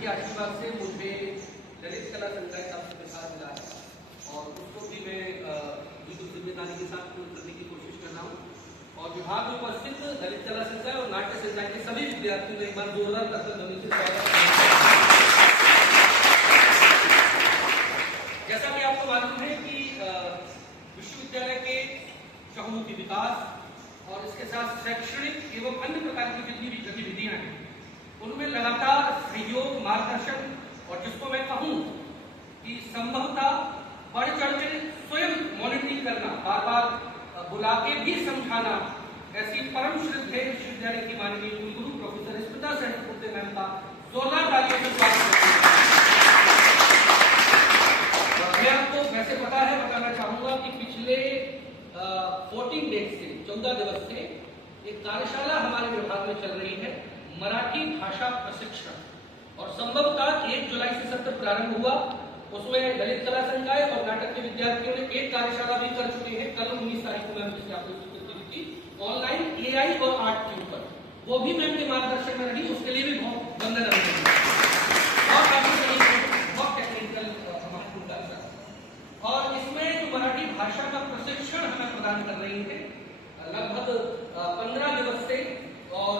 के आशीर्वाद से मुझे ललित कला संकाय का पुरस्कार मिला है और उसको भी मैं बिल्कुल जिम्मेदारी के साथ पूर्ण करने की कोशिश कर रहा हूँ। और विभाग में उपस्थित ललित कला संकाय और नाट्य संकाय के सभी विद्यार्थियों ने एक बार जोरदार तालियों से स्वागत किया। जैसा कि आपको मालूम है कि विश्वविद्यालय के चहुमुखी विकास और इसके साथ शैक्षणिक एवं अन्य प्रकार की जितनी भी गतिविधियां हैं उनमें लगातार सहयोग, मार्गदर्शन और जिसको मैं कहूं कि संभवतः बढ़ चढ़ के स्वयं मॉनिटरिंग करना, बार बार बुला के भी समझाना, ऐसी परम श्रद्धेय विश्वविद्यालय की माननीय कुलगुरु प्रोफेसर स्मिता सहस्त्रबुद्धे मैम का जोरदार तालियों से स्वागत करता हूं। मैं आपको वैसे बताना चाहूंगा कि पिछले 14 डेज से 14 दिवस से एक कार्यशाला हमारे विभाग में चल रही है, मराठी भाषा प्रशिक्षण, और संभवतः 1 जुलाई से सत्र प्रारंभ हुआ। उसमें ललित कला संकाय और नाटक के विद्यार्थियों ने एक कार्यशाला भी कर चुके हैं। कल 19 तारीख को मैम जिसकी आपको स्वीकृति थी ऑनलाइन AI और आर्ट के ऊपर, वो भी मैम के मार्गदर्शन में रही, उसके लिए भी बहुत वंदन और टेक्निकल महत्वपूर्ण कार्यशाला। और इसमें जो मराठी भाषा का प्रशिक्षण हमें प्रदान कर रही है लगभग 15 दिवस से, और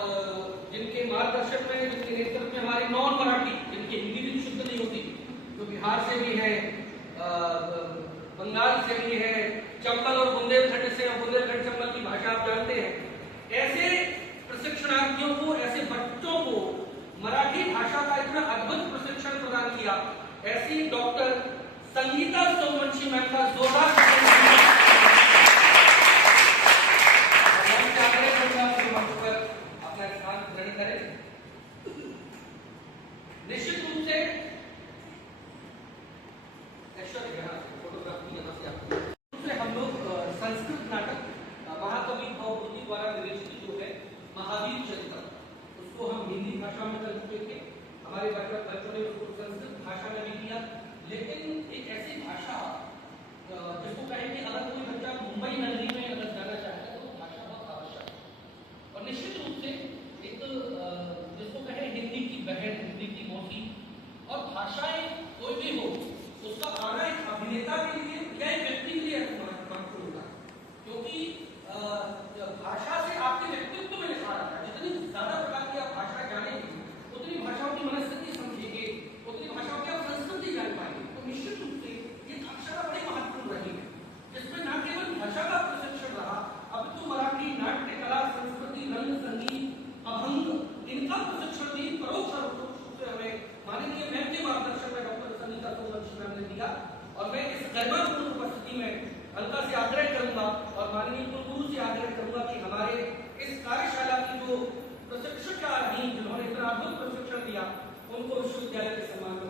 जिनके मार्गदर्शन में, जिनके नेतृत्व में हमारे नॉन मराठी, जिनकी हिंदी भी शुद्ध नहीं होती, जो बिहार से भी है, बंगाल से भी है, चंबल और बुंदेलखंड से, और बुंदेलखंड चंबल की भाषा आप जानते हैं, ऐसे प्रशिक्षणार्थियों को, ऐसे बच्चों को मराठी भाषा का इतना अद्भुत प्रशिक्षण प्रदान किया। ऐसी डॉक्टर संगीता सोमवंशी मैम का जोरदार निश्चित रूप से हम लोग संस्कृत नाटक महाकवि भवभूति द्वारा विरचित जो है महावीर चरित्र, उसको हम हिंदी भाषा में कर चुके थे। हमारे बच्चों ने उसको संस्कृत भाषा में भी किया, लेकिन एक ऐसी भाषा जिसको कहेंगे अगर कोई बच्चा मुंबई नगरी में अगर जाना चाहता है तो भाषा बहुत आवश्यक है। और निश्चित रूप से एक जिसको कहें हिंदी की बहन, हिंदी की मौसी, और भाषाएं कोई भी हो उसका आना एक अभिनेता के लिए या एक व्यक्ति के लिए महत्वपूर्ण होता है, क्योंकि भाषा से आपके व्यक्तित्व में निखार आता है। जितनी ज्यादा प्रकार की आप भाषा जानेंगे, उतनी भाषाओं की मनस्थिति समझेंगे, उतनी भाषाओं की आप संस्कृति जान पाएंगे। तो निश्चित रूप से ये कार्यशाला बड़ी महत्वपूर्ण रही है, जिसमें न केवल भाषा का प्रशिक्षण रहा, अब तो मराठी नाट्य कला, संस्कृति, रंग, संगीत, अभंग, इनका प्रशिक्षण भी परोक्ष रूप से हमें माननीय मैम के मार्गदर्शन में डॉक्टर संगीता सोमवंशी मैम ने दिया। और मैं इस गरिमापूर्ण उपस्थिति में अलका से आग्रह करूंगा और माननीय कुलगुरु से आग्रह करूंगा कि हमारे इस कार्यशाला की जो प्रशिक्षिका रही, जिन्होंने इतना अद्भुत प्रशिक्षण दिया, उनको विश्वविद्यालय के सम्मान में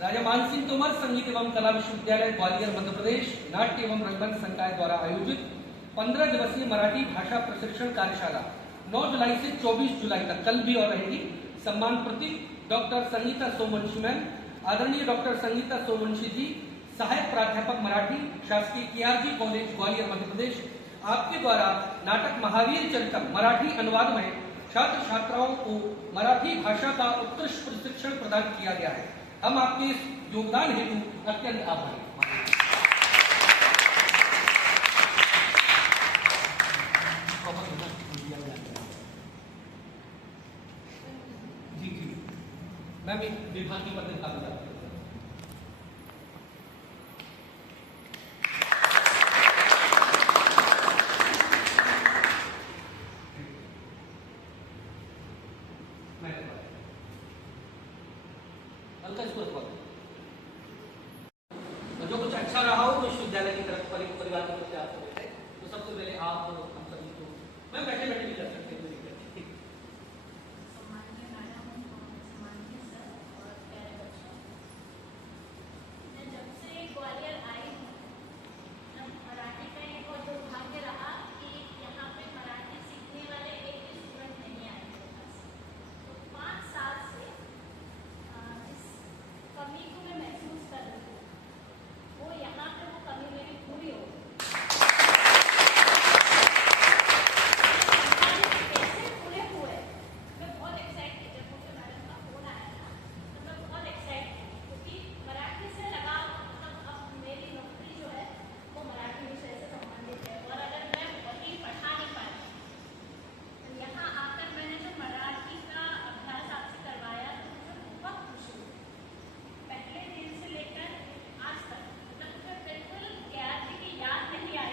राजा मानसिंह तोमर संगीत एवं कला विश्वविद्यालय ग्वालियर मध्य प्रदेश नाट्य एवं रंगमंच संकाय द्वारा आयोजित 15 दिवसीय मराठी भाषा प्रशिक्षण कार्यशाला 9 जुलाई से 24 जुलाई तक कल भी और रहेगी। सम्मान प्रतीक डॉक्टर संगीता सोमवंशी मैम, आदरणीय डॉक्टर संगीता सोमवंशी जी, सहायक प्राध्यापक मराठी, शासकीय KRG कॉलेज ग्वालियर मध्य प्रदेश, आपके द्वारा नाटक महावीर चरित्र मराठी अनुवाद में छात्र छात्राओं को मराठी भाषा का उत्कृष्ट प्रशिक्षण प्रदान किया गया है। हम आपके इस योगदान हेतु अत्यंत आभारी हैं। जी जी मैं भी विभाग की प्रतिनिधिता करता हूं। जो कुछ अच्छा रहा हो विश्वविद्यालय की तरफ परिवार की तरफ से आप सब, तो सबसे पहले आप हम सब मैं बैठे बैठे भी कर सकते हैं, कोई दिक्कत नहीं। सम्माननीय मैडम, सम्माननीय सर और प्यारे बच्चों, मैं जब से ग्वालियर आई हूँ, तब मराठी का एक बहुत दुर्भाग्य रहा कि यहाँ पे मराठी सीखने वाले एक भी स्टूडेंट नहीं आए मेरे पास। तो 5 साल से इस कमी को मैं महसूस कर रही हूँ। वो यहाँ पे वो कमी मेरी पूरी हो गई। कैसे पूरे हुए, मैं बहुत एक्साइटेड, जब मुझे मैडम का फोन आया था तो मैं बहुत एक्साइटेड थी, क्योंकि मराठी से लगाव, मतलब अब मेरी नौकरी जो है वो मराठी विषय से संबंधित है, और अगर मैं वही पढ़ा नहीं पाई तो यहाँ आकर मैंने जो मराठी का अभ्यास आपसे करवाया तो मुझे बहुत खुशी हुई। पहले दिन से लेकर आज तक, मतलब मुझे बिल्कुल ज्ञान की याद नहीं आई।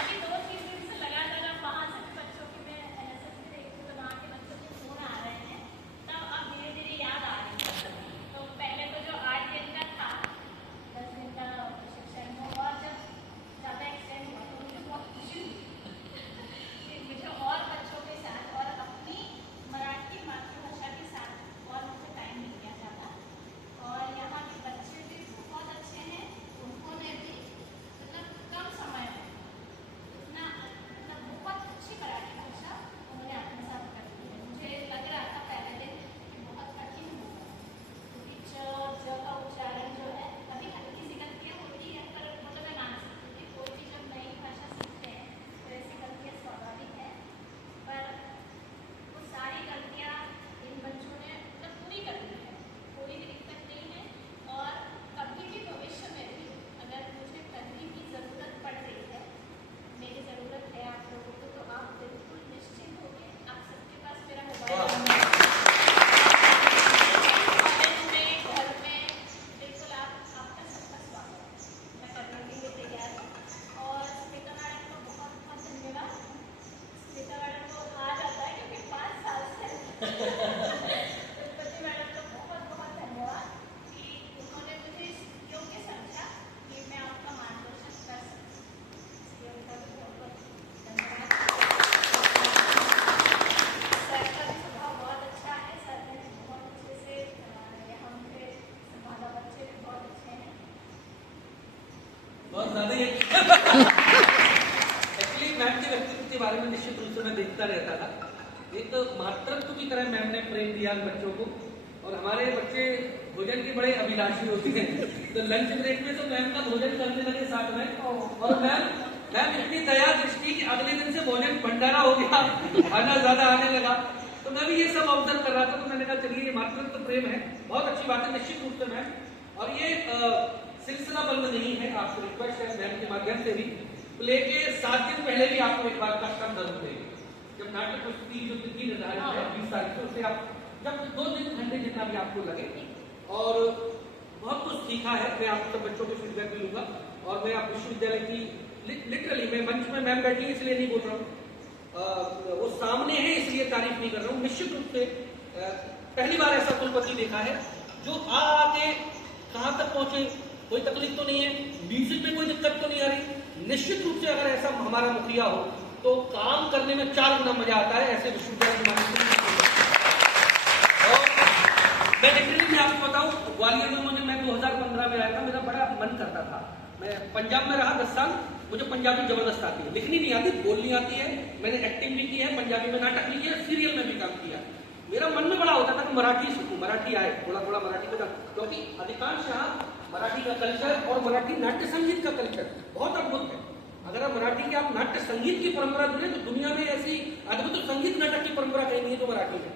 अभी 2-3 दिन से लगातार वहाँ से भी बच्चों की मैं एनएसएस में देखती हूँ तो वहाँ के बच्चों के फोन आ रहे हैं, तब अब धीरे धीरे याद आ रही है। तो पहले तो जो 8 दिन का था, 10 दिन का प्रशिक्षण वो और जब ज़्यादा एक्सटेंड हुआ तो मुझे बहुत खुशी हुई कि मुझे और बच्चों के साथ और अपनी मराठी मातृभाषा के साथ और मुझे टाइम मिल गया ज़्यादा। और यहाँ के बच्चे भी बहुत अच्छे हैं, उन्होंने भी मतलब कम समय में इतना मतलब बहुत अच्छी मराठी भाषा उन्होंने आत्मसात कर ली है। मुझे लग रहा था पहले दिन कि बहुत कठिन होगा, क्योंकि ज का उच्चारण जो है अभी हल्की सी गलतियाँ होती है, पर वो तो मैं मान सकती हूँ कि कोई भी जब नई भाषा सीखते हैं तो ऐसी गलतियाँ स्वाभाविक है। पर वो सारी गलतियाँ इन बच्चों ने मतलब पूरी कर ली है, कोई भी दिक्कत नहीं है। और कभी भी भविष्य में भी अगर मुझे कहीं भी ज़रूरत पड़ रही है, मेरी ज़रूरत है आप लोगों को, तो आप बिल्कुल निश्चिंत होकर आप सबके पास मेरा मोबाइल नंबर, कॉलेज में, घर में, बिल्कुल आपका सबका स्वागत है, मैं करने के लिए तैयार हूँ। और स्मिता मैडम को बहुत बहुत धन्यवाद। स्मिता मैडम को आ जाता है क्योंकि 5 साल से तिरुपति मैडम को बहुत बहुत धन्यवाद कि उन्होंने मुझे इस योग्य समझा कि मैं आपका मार्गदर्शन कर सकूँ, इसलिए उनका भी बहुत बहुत धन्यवाद। सर का भी स्वभाव बहुत अच्छा है, सर ने बहुत अच्छे से यहाँ मुझे संभाला, बच्चे भी बहुत अच्छे हैं। बहुत ज्यादा ही एक्चुअली मैम के व्यक्तित्व के बारे में निश्चित रूप से मैं देखता रहता था। एक तो मातृत्व की तरह मैम ने प्रेम दिया बच्चों को, और हमारे बच्चे भोजन के बड़े अभिलाषी होते हैं, तो लंच ब्रेक में तो मैम का भोजन करने लगे साथ में, और मैम इतनी दया दृष्टि कि अगले दिन से भोजन भंडारा हो गया, खाना ज्यादा आने लगा। तो मैं भी ये सब ऑब्जर्व कर रहा था, तो मैंने कहा चलिए ये मातृत्व प्रेम है, बहुत अच्छी बात है निश्चित रूप से मैम। और ये सिलसिला बंद नहीं है, आपको रिक्वेस्ट है मैम के माध्यम से भी, प्ले के 7 दिन पहले भी आपको एक बार कस्टम जरूर देंगे। जब नाटक प्रस्तुति जो तिथि निर्धारित है 20 तारीख को, उससे आप जब 2 दिन घंटे जितना भी आपको लगे, और बहुत कुछ सीखा है। मैं आप सब बच्चों के फीडबैक भी लूंगा, और मैं आप विश्वविद्यालय की लिटरली, मैं मंच में मैम बैठी इसलिए नहीं बोल रहा हूँ, वो सामने है इसलिए तारीफ नहीं कर रहा हूँ। निश्चित रूप से पहली बार ऐसा कुलपति देखा है जो आके कहाँ तक पहुंचे, कोई तकलीफ तो नहीं है, म्यूजिक में कोई दिक्कत तो नहीं आ रही। निश्चित रूप से अगर ऐसा हमारा मुखिया हो तो काम करने में 4 गुना मजा आता है, ऐसे विश्वविद्यालय। और मैं लिटरली आपको बताऊं, ग्वालियर में मैं 2015 में आया था, मेरा बड़ा मन करता था। मैं पंजाब में रहा 10 साल, मुझे पंजाबी जबरदस्त आती है, लिखनी नहीं आती, बोलनी आती है। मैंने एक्टिंग भी की है, पंजाबी में नाटक लिखे है, सीरियल में भी काम किया। मेरा मन में बड़ा होता था कि मराठी सीखूं, मराठी आए, थोड़ा थोड़ा मराठी को, क्योंकि अधिकांश यहाँ मराठी का कल्चर और मराठी नाट्य संगीत का कल्चर बहुत अद्भुत है। अगर आप मराठी के आप नाट्य संगीत की परंपरा जुड़े तो दुनिया में ऐसी अद्भुत संगीत नाटक की परंपरा कहीं नहीं है तो मराठी में।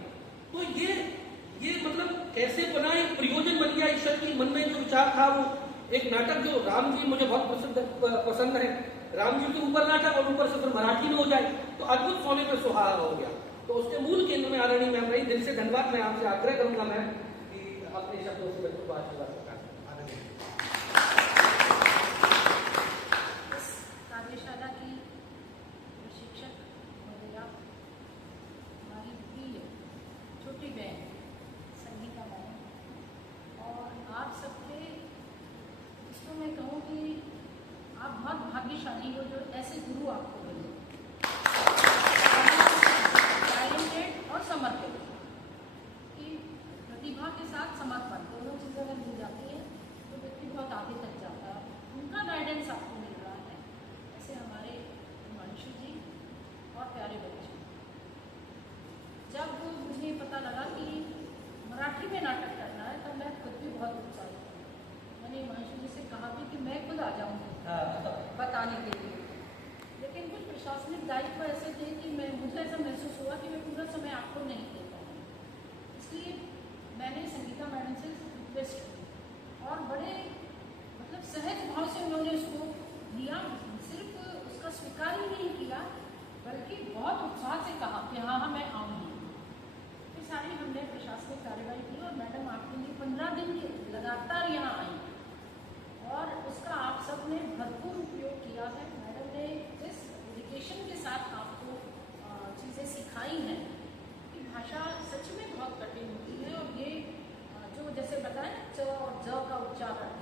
तो ये मतलब कैसे बना, एक प्रयोजन बन गया ईश्वर की मन में जो विचार था। वो एक नाटक जो राम जी मुझे बहुत पसंद है, राम जी के ऊपर नाटक और ऊपर से फिर मराठी में हो जाए तो अद्भुत सोने पे सुहागा हो गया। तो उसके मूल केंद्र में आदरणीय मैम रही, दिल से धन्यवाद। मैं आपसे आग्रह करूंगा मैम कि अपने शब्दों से बच्चों को आशीर्वाद दें। इस कार्यशाला की प्रशिक्षक महोदया, हमारी प्रिय छोटी बहन संगीता मैम, और आप सबके इसको मैं कहूँ कि आप बहुत भाग्यशाली हो जो प्रशासनिक दायित्व ऐसे थे कि मुझे ऐसा महसूस हुआ कि मैं पूरा समय आपको नहीं दे पाऊँ, इसलिए मैंने संगीता मैडम से रिक्वेस्ट की और बड़े मतलब सहज भाव से उन्होंने उसको लिया, सिर्फ उसका स्वीकार ही नहीं किया बल्कि बहुत उत्साह से कहा कि हाँ हाँ मैं आऊँगी। फिर सारी हमने प्रशासनिक कार्यवाही की और मैडम आपके लिए 15 दिन लगातार यहाँ आई और उसका आप सब ने भरपूर उपयोग किया है। मैडम ने जिस डेडिकेशन के साथ आपको चीज़ें सिखाई हैं कि भाषा सच में बहुत कठिन होती है और ये जो जैसे बताएं च और ज का उच्चारण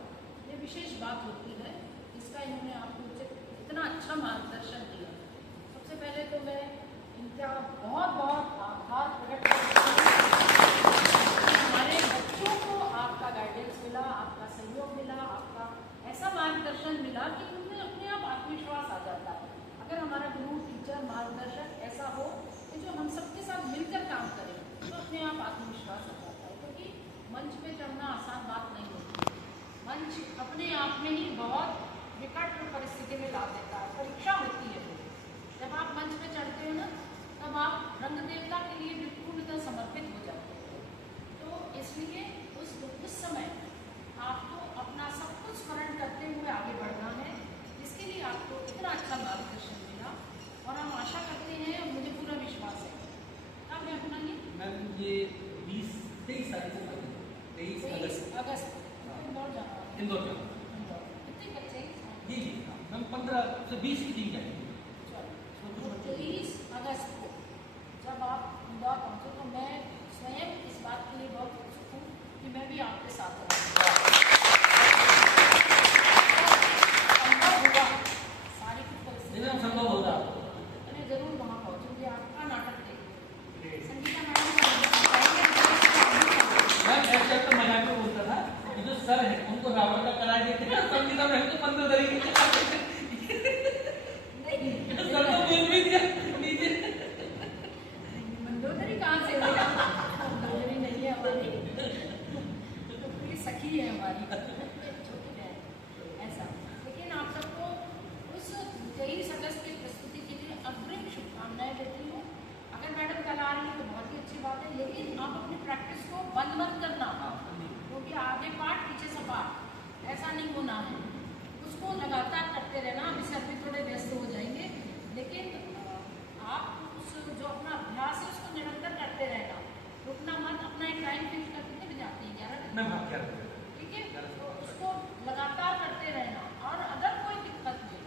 ये विशेष बात होती है, इसका इन्होंने आपको इतना अच्छा मार्गदर्शन दिया। सबसे पहले तो मैं इनका बहुत बहुत आभार प्रकट करती हूँ। हमारे बच्चों को आपका गाइडेंस मिला, आपका सहयोग मिला, आपका ऐसा मार्गदर्शन मिला कि उनमें अपने आप आत्मविश्वास आ जाता है। अगर हमारा गुरु टीचर मार्गदर्शक ऐसा हो कि जो हम सबके साथ मिलकर काम करें तो अपने आप आत्मविश्वास आ जाता है, क्योंकि मंच पे चढ़ना आसान बात नहीं होती। मंच अपने आप में ही बहुत विकट परिस्थिति में ला देता है, परीक्षा होती है। जब आप मंच पे चढ़ते हो ना तब आप रंग देवता के लिए पूर्णतः समर्पित हो जाते हो। तो इसलिए उस समय आपको अपना सब कुछ स्मरण करते हुए आगे बढ़ना है, इसके लिए आपको इतना अच्छा मार्गदर्शन मिला और हम आशा करते हैं और मुझे पूरा विश्वास है। कब है अपना ये मैम ये 23 तारीख को 23 अगस्त इंदौर जाना है। इंदौर में कितने बच्चे जी जी मैम 15 से 20 की दिन जाएंगे। 23 अगस्त को जब आप इंदौर पहुँचो तो मैं स्वयं इस बात के लिए बहुत उत्सुक हूँ कि मैं भी आपके साथ रहूँगा। सारी कुछ परिस्थितियाँ संभव होगा, मैं जरूर वहाँ पहुँचूँगी, आपका नाटक देखूँगी। संगीता मैम ऐसा तो मजाक में बोलता था कि जो सर है उनको रावण का करा देते हैं, संगीता मैम को मंदोदरी के सर को बोल भी दिया नीचे। मंदोदरी कहाँ से होगा? मंदोदरी नहीं है हमारी, तो पूरी सखी है हमारी, छोटी बहन ऐसा। लेकिन आप सबको उस 23 अगस्त की प्रस्तुति के लिए अग्रिम शुभकामनाएं देती हूँ। अगर मैडम कल आ रही है तो बहुत ही अच्छी बात है, लेकिन आप अपनी प्रैक्टिस को बंद मत करना, क्योंकि आगे पाठ पीछे सपाट ऐसा नहीं होना है, उसको लगातार करते रहना। अभी से अभी थोड़े व्यस्त हो जाएंगे, लेकिन आप उस जो अपना अभ्यास है उसको निरंतर करते रहना, रुकना मत। अपना एक टाइम फिक्स कर कितने बजे आते हैं? 11 मैम हाँ 11 ठीक है, तो उसको लगातार करते रहना। और अगर कोई दिक्कत हुई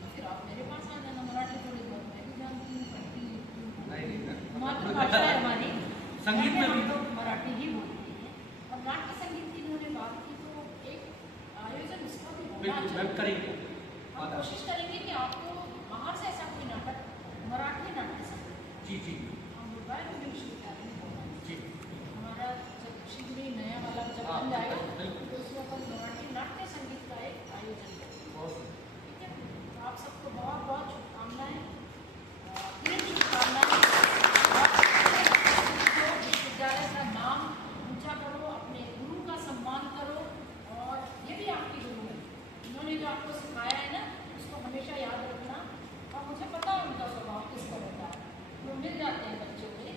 तो फिर आप मेरे पास आ जाना। मराठी थोड़ी बहुत मैं भी जानती हूँ, पढ़ती हूँ, मातृभाषा है हमारी, संगीत में भी तो मराठी ही बोलती है। और नाट्य संगीत की इन्होंने बात की तो एक आयोजन उसका भी होना चाहिए। करेंगे, हम कोशिश करेंगे कि आपको बाहर से ऐसा कोई नाटक मराठी नाट्य संगीत जी जी हम मोबाइल में विश्वविद्यालय में होना जी हमारा जब शीघ्र ही नया वाला जब बन जाएगा तो उसमें अपन मराठी नाट्य संगीत का एक आयोजन करेंगे। ठीक है, तो आप सबको बहुत बहुत शुभकामनाएं, दिल शुभकामनाएं। विश्वविद्यालय का नाम ऊंचा करो, अपने गुरु का सम्मान करो, और ये भी आपके गुरु है, इन्होंने जो आपको सिखाया है ना उसको हमेशा याद रखना। और मुझे पता है उनका स्वभाव किस तरह का है, वो मिल जाते हैं बच्चों में,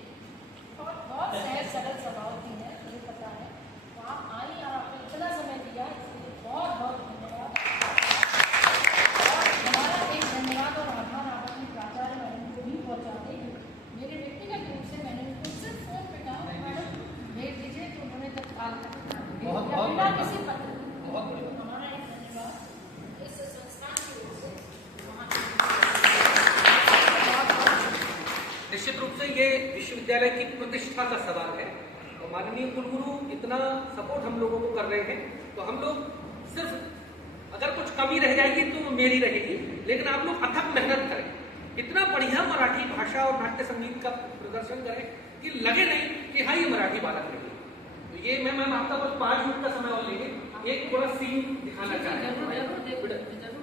और बहुत सहज सरल स्वभाव की है, मुझे पता है। तो आप आई और आपने इतना समय दिया, इसके लिए बहुत बहुत धन्यवाद। और हमारा एक धन्यवाद और आभार आप अपनी प्राचार्य मैडम को भी पहुँचा दें। मेरे व्यक्तिगत रूप से मैंने उनको सिर्फ फोन पे कहा मैडम भेज दीजिए, तो उन्होंने तत्काल बिना किसी पत्र हमारा एक धन्यवाद इस संस्थान की ओर से। निश्चित रूप से ये विश्वविद्यालय की प्रतिष्ठा का सवाल है और माननीय कुलगुरु इतना सपोर्ट हम लोगों को कर रहे हैं, तो हम लोग सिर्फ अगर कुछ कमी रह जाएगी तो वो मेरी रहेगी, लेकिन आप लोग अथक मेहनत करें, इतना बढ़िया मराठी भाषा और नाट्य संगीत का प्रदर्शन करें कि लगे नहीं कि हाँ ये मराठी बालक नहीं। तो ये मैम आपका बस 5 मिनट का समय और लेंगे, एक थोड़ा सीन दिखाना चाहेंगे। जरूर जरूर जरूर।